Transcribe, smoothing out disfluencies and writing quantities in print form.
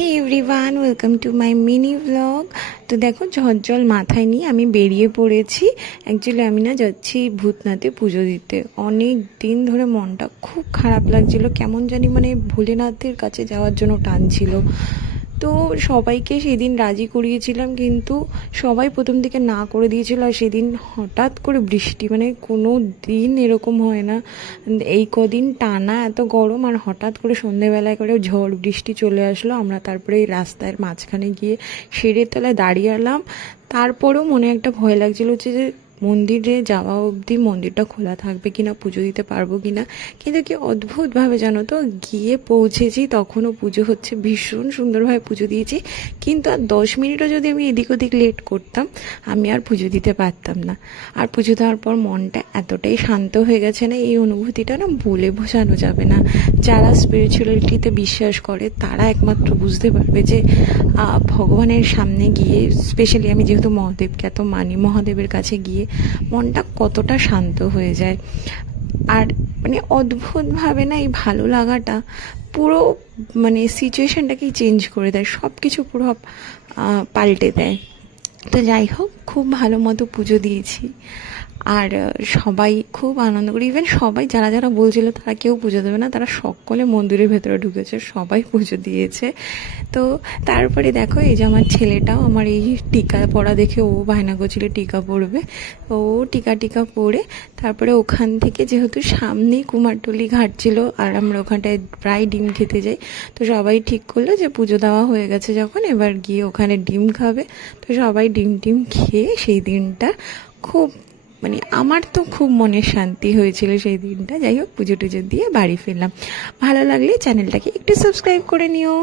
Hey everyone, welcome to my mini blog. তো দেখো, ঝড় মাথায় নিয়ে আমি বেরিয়ে পড়েছি। অ্যাকচুয়ালি আমি না যাচ্ছি ভূতনাথে পুজো দিতে। অনেক দিন ধরে মনটা খুব খারাপ লাগছিল, কেমন জানি মানে ভোলেনাথের কাছে যাওয়ার জন্য টানছিল। তো সবাইকে সেদিন রাজি করিয়েছিলাম, কিন্তু সবাই প্রথম থেকে না করে দিয়েছিল। আর সেদিন হঠাৎ করে বৃষ্টি, মানে কোনো দিন এরকম হয় না, এই কদিন টানা এত গরম, আর হঠাৎ করে সন্ধেবেলায় করে ঝড় বৃষ্টি চলে আসলো। আমরা তারপরে এই রাস্তার মাঝখানে গিয়ে সিঁড়ির তলায় দাঁড়িয়ে এলাম। তারপরেও মনে একটা ভয় লাগছিল যে মন্দিরে যাওয়া অবধি মন্দিরটা খোলা থাকবে কিনা, পুজো দিতে পারবো কিনা। কিন্তু কি অদ্ভুতভাবে জানো তো, গিয়ে পৌঁছেছি তখনও পুজো হচ্ছে, ভীষণ সুন্দরভাবে পুজো দিয়েছি। কিন্তু আর 10 মিনিটও যদি আমি এদিক ওদিক লেট করতাম, আমি আর পুজো দিতে পারতাম না। আর পুজো দেওয়ার পর মনটা এতটাই শান্ত হয়ে গেছে না, এই অনুভূতিটা না বলে বোঝানো যাবে না। যারা স্পিরিচুয়ালিটিতে বিশ্বাস করে তারা একমাত্র বুঝতে পারবে যে ভগবানের সামনে গিয়ে, স্পেশালি আমি যেহেতু মহাদেবকে এত মানি, মহাদেবের কাছে গিয়ে মনটা কতটা শান্ত হয়ে যায়। আর মানে অদ্ভুতভাবে না, এই ভালো লাগাটা পুরো মানে সিচুয়েশনটাকেই চেঞ্জ করে দেয়, সব কিছু পুরো পাল্টে দেয়। তো যাই হোক, খুব ভালো মতো পুজো দিয়েছি। আর সবাই খুব আনন্দ করি, ইভেন সবাই যারা যারা বলছিল তারা কেউ পুজো দেবে না, তারা সকলে মন্দিরের ভেতরে ঢুকেছে, সবাই পুজো দিয়েছে। তো তারপরে দেখো, এই যে আমার ছেলেটাও আমার এই টিকা পরা দেখে ও বায়না করছিল টিকা পরবে। ও টিকা পরে তারপরে ওখান থেকে, যেহেতু সামনেই কুমারটুলি ঘাট ছিল আর আমরা ওখানটায় প্রায় ডিম খেতে যাই, তো সবাই ঠিক করলো যে পুজো দেওয়া হয়ে গেছে যখন, এবার গিয়ে ওখানে ডিম খাবে। তো সবাই ডিম খেয়ে সেই দিনটা খুব, মানে আমার তো খুব মনের শান্তি হয়েছিল সেই দিনটা। যাই হোক, পুজো টুজো দিয়ে বাড়ি ফিরলাম। ভালো লাগলে চ্যানেলটাকে একটু সাবস্ক্রাইব করে নিও।